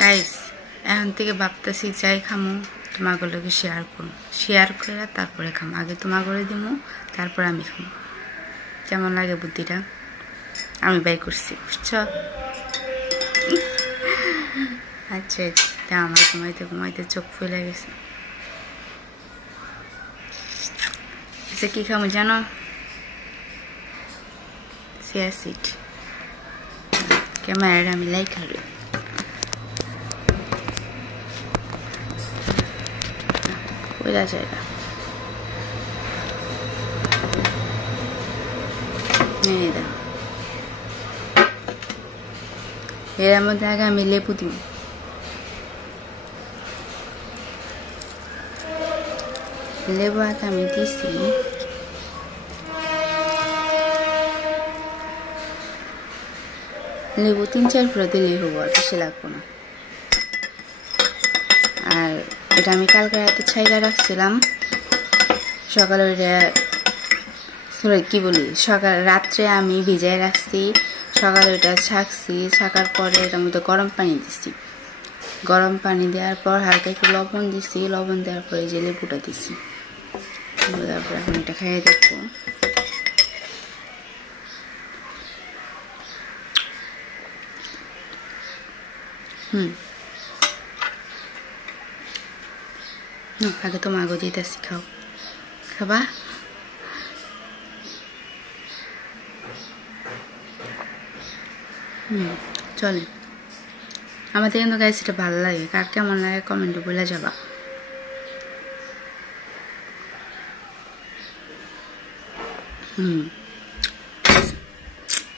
Guys এখন থেকে ভাবতেছি যাই খামু তোমাকে লগে শেয়ার করুন, শেয়ার করে তারপরে খামু। আগে তোমাকে করে দিমু, তারপর আমি খামু। কেমন লাগে বুদ্ধিটা? আমি বাই করছি, বুঝছো? আচ্ছা তা আমার ঘুমাইতে ঘুমাইতে চোখ ফুলে গেছে। আচ্ছা কি খামু জানো? সিট ক্যামেরাটা আমি লাইক খাবো। ওইটা জায়গা এর মধ্যে আগে আমি লেবু দিব। লেবু আগে আমি দিছি, লেবু 3-4 ফুটা দিলেই হবো, আর বেশি লাগবো না। আর এটা আমি কালকে রাতে ছাইকা রাখছিলাম, সকালে ওইটা কি বলি সকাল রাত্রে আমি ভিজাই রাখছি, সকালে ওইটা ছাকছি, ছাকার পরে এটার মধ্যে গরম পানি দিছি। গরম পানি দেওয়ার পর হালকা একটু লবণ দিছি, লবণ দেওয়ার পরে যে লেবুটা দিছি, তারপর এখন এটা খাইয়ে দেখবো। আগে তো মাগো দিতেছি, খাও, খাবা? চলে। আমাদের কিন্তু গাইস এটা ভালো লাগে, কার কেমন লাগে কমেন্টে বলে যাবা।